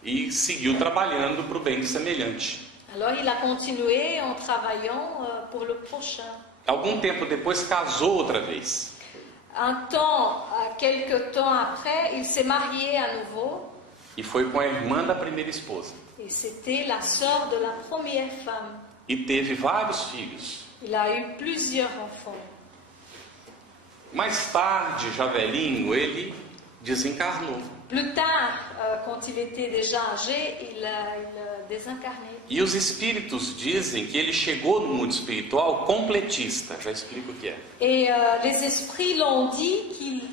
E seguiu trabalhando para o bem do semelhante. Alors, il a continué en travaillant pour le prochain. Algum tempo depois casou outra vez. Quelques temps après, il s'est marié à nouveau. E foi com a irmã da primeira esposa. Et c'était la sœur de la première femme. E teve vários filhos. Il a eu plusieurs enfants. Mais tarde, já velhinho, ele desencarnou. Plus tard, quand il était déjà âgé, il a désincarné. E os espíritos dizem que ele chegou no mundo espiritual completista. Já explico o que é. Et les esprits l'ont dit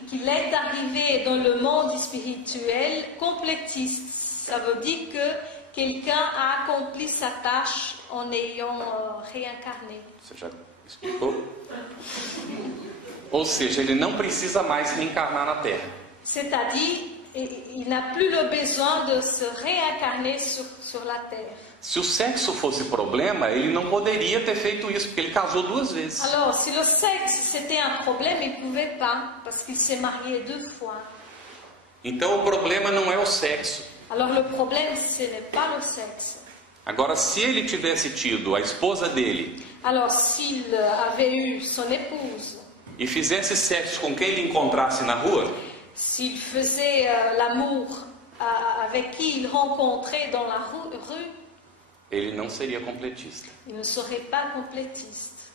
qu'il est arrivé dans le monde spirituel complétiste. Ça veut dire que quelqu'un a accompli sa tâche en ayant réincarné. Você já explicou? Ou seja, ele não precisa mais reencarnar na Terra. C'est-à-dire, il n'a plus le besoin de se réincarner sur la terre. Se o sexo fosse problema, ele não poderia ter feito isso, porque ele casou 2 vezes. Alors, si le sexe c'était un problème, il ne pouvait pas, parce qu'il s'est marié 2 fois. Então o problema não é o sexo. Alors le problème, ce n'est pas le sexe. Agora, se ele tivesse tido a esposa dele Alors, s'il avait eu son épouse, e fizesse sexo com quem ele encontrasse na rua, s'il faisait l'amour avec qui il rencontrait dans la rue, ele não seria completista. il ne serait pas complétiste.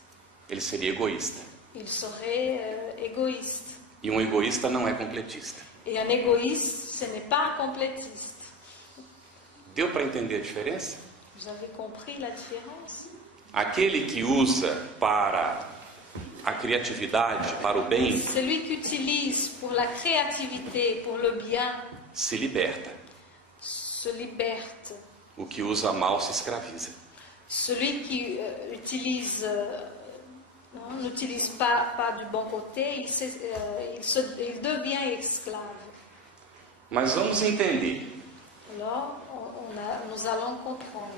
Ele seria egoísta. Il serait égoïste. E um egoísta não é completista. Et un égoïste, ce n'est pas un complétiste. Deu para entender a diferença? Vous avez compris la différence? Aquele que usa para a criatividade, para o bem, Celui qui utilise pour la créativité, pour le bien, se liberta. se liberte. O que usa mal se escraviza. Celui qui n'utilise pas du bon côté, il devient esclave. Mas vamos entender. Alors, nous allons comprendre.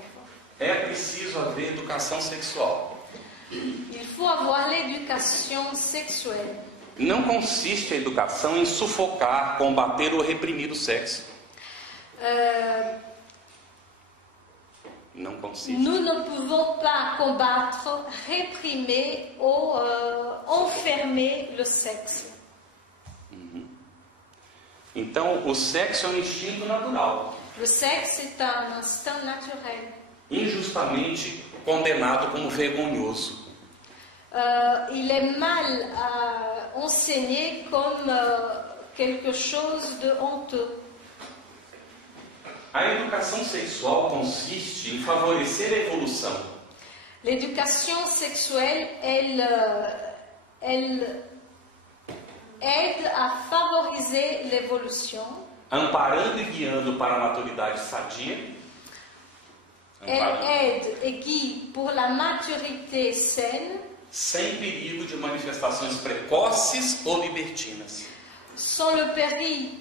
É preciso haver educação sexual. Il faut avoir l'éducation sexuelle. Não consiste a educação em sufocar, combater ou reprimir o sexo. Não consiste. Nous ne pouvons pas combattre, réprimer ou enfermer le sexe. Então, o sexo é um instinto natural, Le sexe est un instinct naturel. injustamente condenado como vergonhoso. Il est mal enseigné comme quelque chose de honteux. A educação sexual consiste em favorecer a evolução. L'éducation sexuelle, elle aide à favoriser l'évolution. Amparando e guiando para a maturidade sadia. Elle aide et guide pour la maturité saine, Sem perigo de manifestações precoces ou libertinas. sans le péril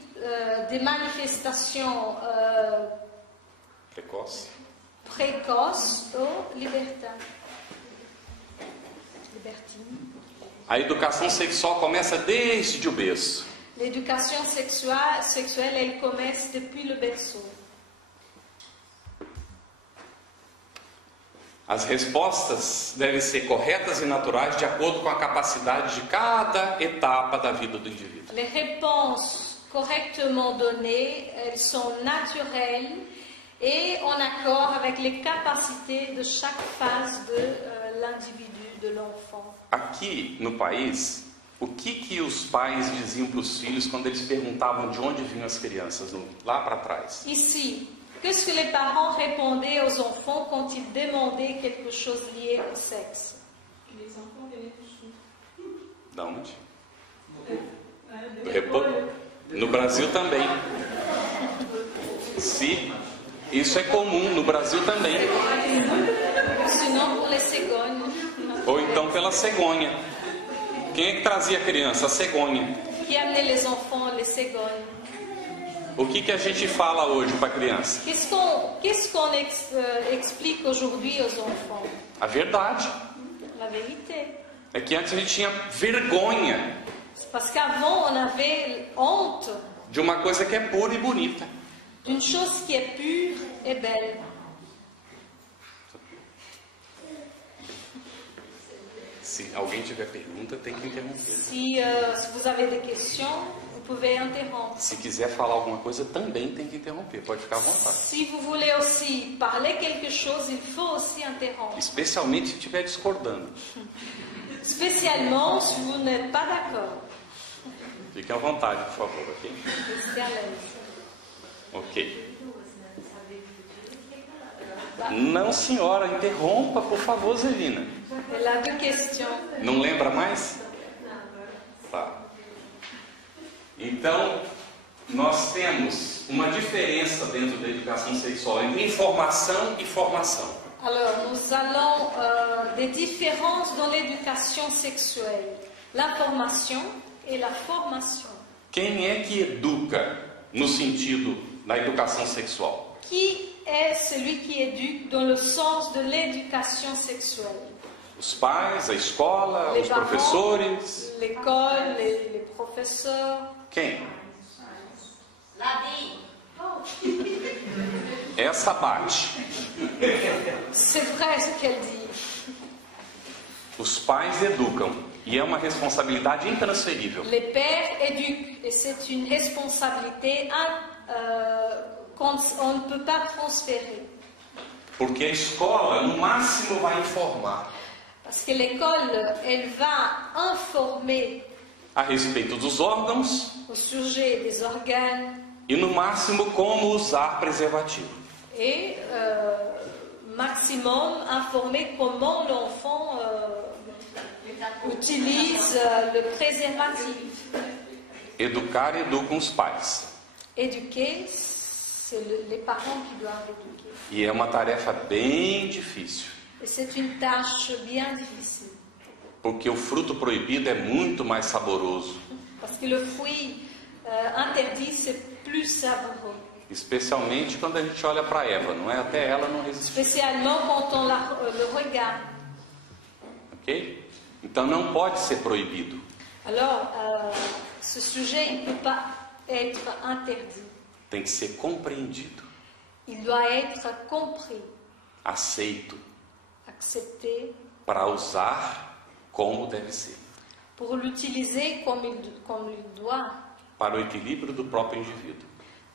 des manifestations Precoce. précoces ou libertines. A educação sexual começa desde o berço. L'éducation sexuelle, elle commence depuis le berceau. As respostas devem ser corretas e naturais de acordo com a capacidade de cada etapa da vida do indivíduo. Les réponses correctement données, elles sont naturelles et en accord avec les capacités de chaque phase de l'individu, de l'enfant. Aqui no país, o que os pais diziam para os filhos quando eles perguntavam de onde vinham as crianças, lá para trás? Ici, qu'est-ce que les parents répondaient aux enfants quand ils demandaient quelque chose lié au sexe? Les enfants venaient du sud. Da onde? No Brasil também. Sim, isso é comum no Brasil também. Sinon pour les cégognes. Ou então pela cegonha. Quem é que trazia a criança? A cegonha. Qui amenait les enfants, les cégognes? O que a gente fala hoje para a criança? Qu'est-ce qu'on explique aujourd'hui aux enfants? A verdade. La vérité. É que antes a gente tinha vergonha Parce qu'avant, on avait honte de uma coisa que é pura e bonita. d'une chose qui est pure et belle. Se alguém tiver pergunta, tem que interromper. Si vous avez des questions, vous pouvez interrompre. Se quiser falar alguma coisa, também tem que interromper. Pode ficar à vontade. Si vous voulez aussi parler quelque chose, il faut aussi interrompre. Especialmente se estiver discordando. Spécialement si vous n'êtes pas d'accord. Fique à vontade, por favor, ok? Restez à l'aise. Ok. Não, senhora, interrompa, por favor, Zelina. Elle a 2 questions. Não lembra mais? Tá. Então, nós temos uma diferença dentro da educação sexual entre informação e formação. Alors, nous allons des différences dans l'éducation sexuelle. L'information et la formation. Quem é que educa no sentido da educação sexual? Qui est celui qui éduque dans le sens de l'éducation sexuelle? Os pais, a escola, Les os parents, professores? l'école, les professeurs. Quem? La vie. Essa bate. C'est vrai ce qu'elle dit. Os pais educam e é uma responsabilidade intransferível. Les pères éduquent et c'est une responsabilité qu'on ne peut pas transférer. Porque a escola, no máximo, vai informar Parce que l'école, elle va informer a respeito dos órgãos au sujet des organes e, no máximo, como usar preservativo. et maximum informer comment l'enfant utilise le préservatif. Educar educam os pais. Éduquer, c'est les parents qui doivent éduquer. E é uma tarefa bem difícil, Et c'est une tâche bien difficile. porque o fruto proibido é muito mais saboroso, Parce que le fruit interdit, c'est plus savoureux. especialmente quando a gente olha para Eva, não é? Até ela não resistiu, Spécialement quand on le regarde. ok? Então não pode ser proibido. Alors, ce sujet, il ne peut pas être interdit. Tem que ser compreendido, Il doit être compris, aceito, accepté, para usar como deve ser, pour l'utiliser comme il doit, para o equilíbrio do próprio indivíduo.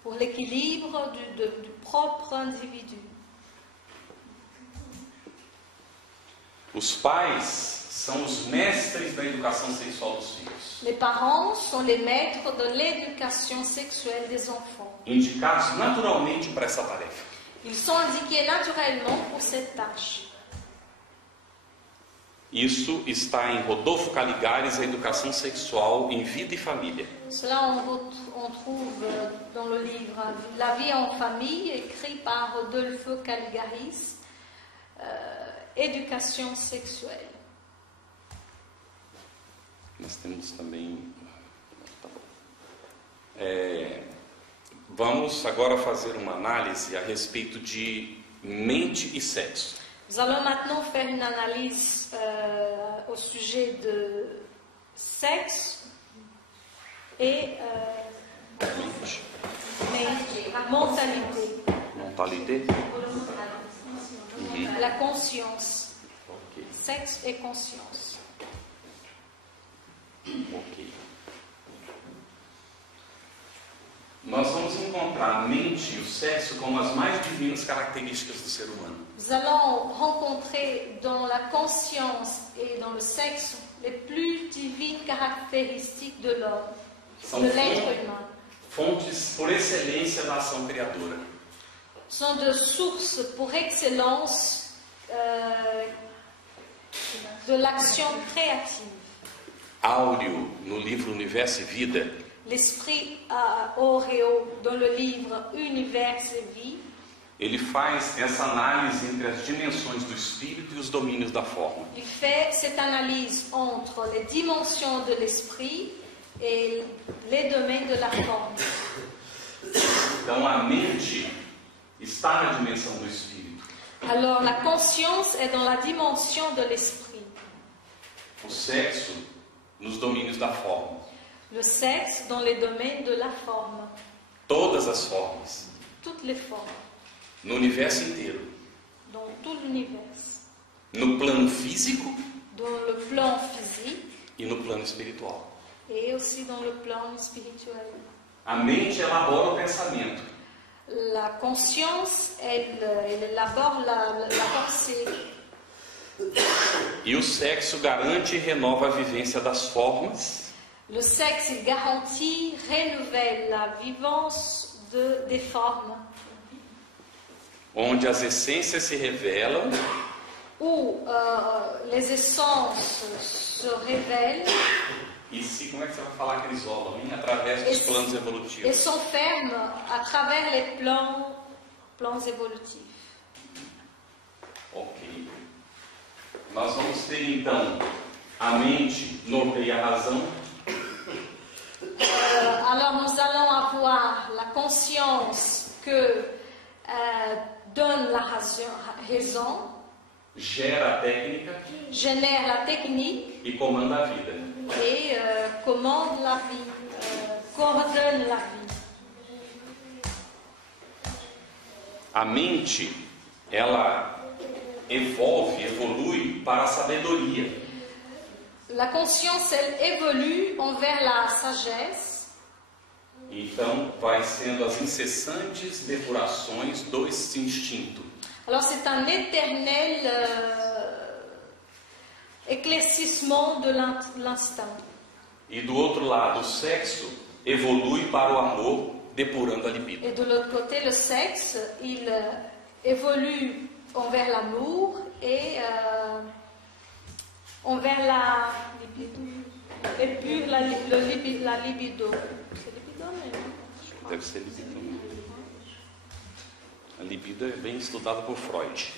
pour l'équilibre du propre individu. Os pais são os mestres da educação sexual dos filhos, Les parents sont les maîtres de l'éducation sexuelle des enfants. indicados naturalmente para essa tarefa. Ils sont indiqués naturellement pour cette tâche. Isso está em Rodolfo Caligares, a educação sexual em vida e família. Cela, on trouve dans le livre La vie en famille, écrit par Rodolfo Caligaris, Éducation sexuelle. Nós temos também... Tá bom. Vamos agora fazer uma análise a respeito de mente e sexo. Nous allons maintenant faire une analyse au sujet de sexe et mentalité, Mentalité? la conscience. Ok. Sexe et conscience. Ok. Nós vamos encontrar a mente e o sexo como as mais divinas características do ser humano. Nous allons rencontrer dans la conscience et dans le sexe les plus divines caractéristiques de l'homme, São de l'être humain. fontes por excelência da ação criadora. Sont de sources pour excellence de l'action créative. Áureo, no livro Universo e Vida, L'esprit Auréo, dans le livre Univers et Vie, ele faz essa análise entre as dimensões do espírito e os domínios da forma. il fait cette analyse entre les dimensions de l'esprit et les domaines de la forme. Então a mente está na dimensão do espírito. Alors la conscience est dans la dimension de l'esprit, O sexo nos domínios da forma. le sexe dans les domaines de la forme, Todas as formas. toutes les formes, No universo inteiro. dans tout l'univers, No plano físico dans le plan physique e no plano espiritual. et aussi dans le plan spirituel. A mente elabora o pensamento. La conscience, elle élabore la pensée. E o sexo garante e renova a vivência das formas Le sexe, il garantit, renouvelle la vivance des formes, onde as essências se revelam où les essences se révèlent e se, como é que você vai falar que eles isolam, hein? Através dos planos et evolutivos. s'enferment à travers les plans évolutifs. Ok. Nós vamos ter então a mente norteia a razão, Alors nous allons avoir la conscience que donne la raison, gera a técnica génère la technique e comanda a vida. et commande la vie, coordonne la vie. A mente, ela evolui para a sabedoria. La conscience, elle évolue envers la sagesse. Então, vai sendo as incessantes depurações do instinto. Alors c'est un éternel éclaircissement de l'instinct. E do outro lado, o sexo evolui para o amor, depurando a libido. Et de l'autre côté, le sexe, il évolue envers l'amour et envers la libido. Et puis la libido. C'est libido mesmo? Deve ser libido. A libido é bem estudada por Freud.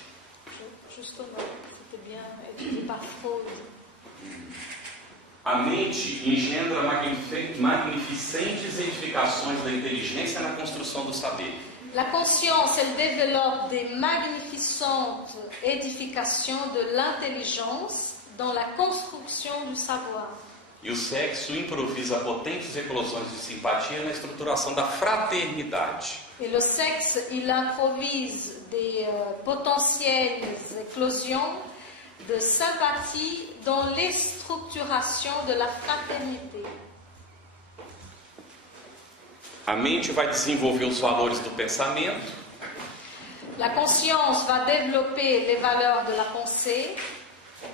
Justement, c'était bien étudié par Freud. A mente engendra magnificentes edificações da inteligência na construção do saber. La conscience, elle développe des magnificentes édifications de l'intelligence dans la construction du savoir. E o sexo improvisa potentes eclosões de simpatia na estruturação da fraternidade. Et le sexe, il improvise des potentielles éclosions de sympathie dans les structurations de la fraternité. A mente vai desenvolver os valores do pensamento. La conscience va développer les valeurs de la pensée.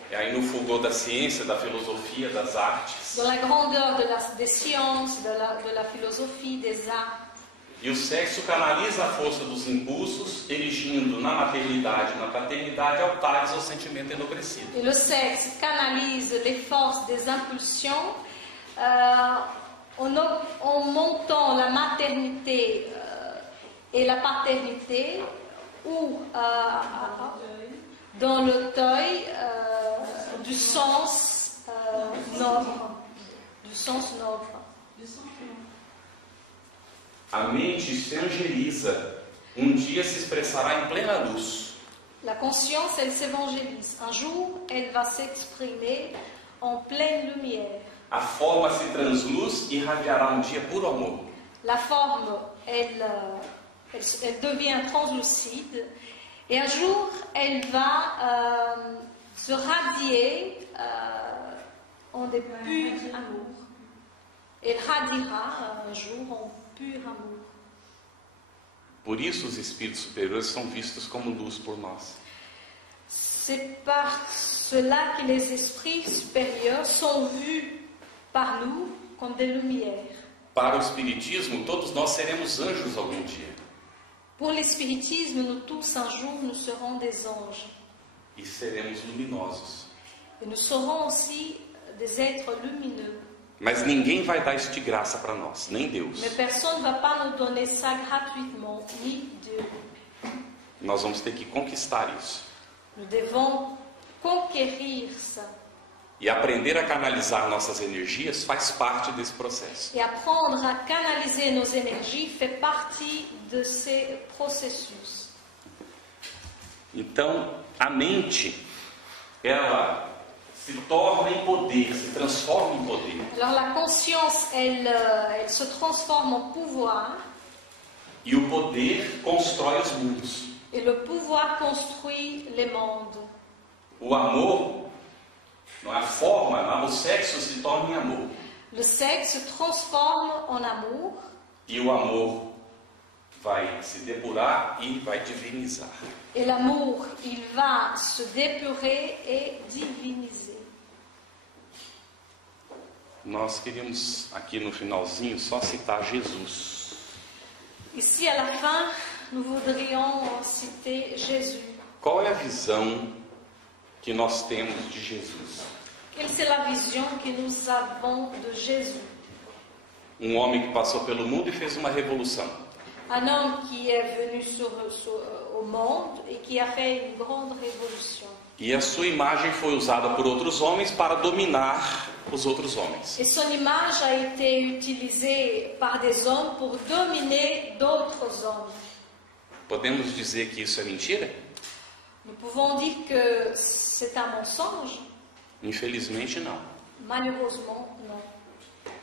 E aí no fulgor da ciência, da filosofia, das artes. Dans la grandeur des sciences, de la philosophie, des arts. E o sexo canaliza a força dos impulsos, erigindo na maternidade e na paternidade altares ao sentimento enobrecido. Et le sexe canalise les forces des impulsions en montant la maternité et la paternité ou dans l'auteuil du sens noble. Du sens noble. A mente se angeliza, dia se expressará em plena luz. La conscience, elle s'évangélise. Un jour, elle va s'exprimer en pleine lumière. A forma se transluz e irradiará dia puro amor. La forme, elle devient translucide et un jour, elle va se radier en des purs amour. Elle radiera un jour en pur amour. Por isso os espíritos superiores são vistos como luz por nós. C'est par cela que les esprits supérieurs sont vus par nous comme des lumières. Para o espiritismo, todos nós seremos anjos algum dia. Pour l'espiritisme, nous tous un jour nous serons des anges. E seremos luminosos. Et nous serons aussi des êtres lumineux. Mas ninguém vai dar isso de graça para nós, nem Deus. Mais personne ne va pas nous donner ça gratuitement, ni Dieu. Nós vamos ter que conquistar isso. Nous devons conquérir ça. E aprender a canalizar nossas energias faz parte desse processo. Et apprendre à canaliser nos énergies fait partie de ces processus. Então, a mente, ela se torna em poder, se transforma em poder. Alors la conscience, elle se transforme en pouvoir. E o poder constrói os mundos. Et le pouvoir construit les mondes. O amor, a forma, o sexo se torna em amor. Le sexe se transforme en amour. E o amor vai se depurar e vai divinizar. Et l'amour, il va se dépurer et diviniser. Nós queríamos aqui no finalzinho só citar Jesus. Ici, à la fin, nous voudrions citer Jésus. Qual é a visão que nós temos de Jesus? Quelle est la vision que nous avons de Jésus? Um homem que passou pelo mundo e fez uma revolução. Un homme qui est venu au monde et qui a fait une grande révolution. E a sua imagem foi usada por outros homens para dominar os outros homens. Et son image a été utilisée par des hommes pour dominer d'autres hommes. Podemos dizer que isso é mentira? Nous pouvons dire que c'est un mensonge? Infelizmente não. Malheureusement, non.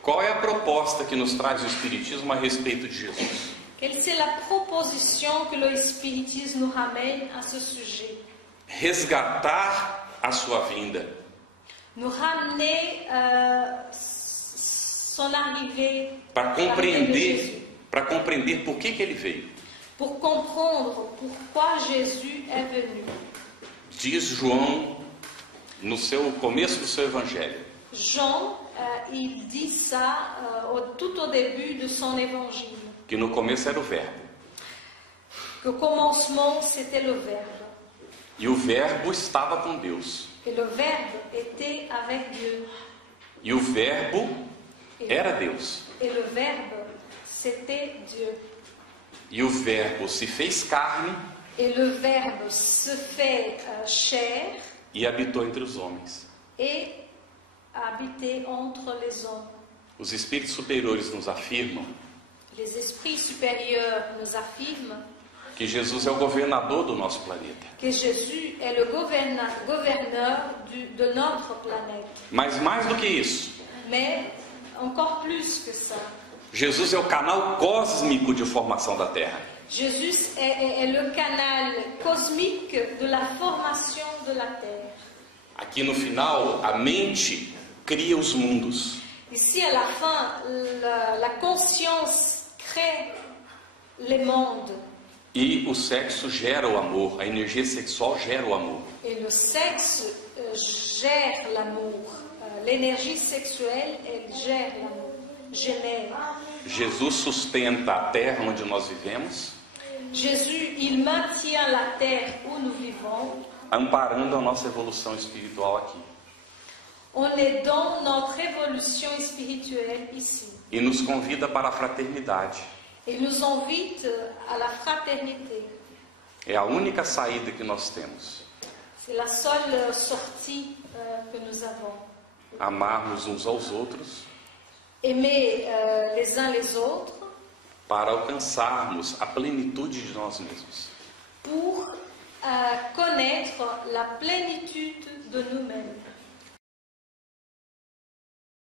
Qual é a proposta que nos traz o Espiritismo a respeito de Jesus? Quelle est la proposition que le spiritisme nous ramène à ce sujet? Resgatar a sua vinda. Nous ramener son arrivée Para l'arrivée de Jésus. compreender por que ele veio. Pour comprendre pourquoi Jésus est venu. Diz João no começo do seu evangelho. Jean, il dit ça tout au début de son évangile. Que no começo era o verbo. Que au commencement, c'était le Verbe. E o verbo estava com Deus. Et le Verbe était avec Dieu. E o verbo era Deus. Et le Verbe, c'était Dieu. E o verbo se fez carne Et le Verbe se fait chair e habitou entre os homens. et habitait entre les hommes. Os espíritos superiores nos afirmam Les esprits supérieurs nous affirment que Jesus é o governador do nosso planeta. que Jésus est le gouverneur de notre planète. Mas mais do que isso, Mais encore plus que ça, Jesus é o canal cósmico de formação da Terra. Jésus est le canal cosmique de la formation de la Terre. Aqui no final, a mente cria os mundos. Ici, à la fin, la conscience crée les mondes. E o sexo gera o amor, a energia sexual gera o amor. Et le sexe gère l'amour. L'énergie sexuelle, elle gère l'amour. Génère. Jesus sustenta a terra onde nós vivemos, Jésus, il maintient la terre où nous vivons amparando a nossa evolução espiritual aqui. en aidant notre évolution spirituelle ici. E nos convida para a fraternidade. Il nous invite à la fraternité. É a única saída que nós temos. C'est la seule sortie que nous avons. Amarmos uns aos outros Aimer les uns les autres para alcançarmos a plenitude de nós mesmos. pour connaître la plénitude de nous-mêmes.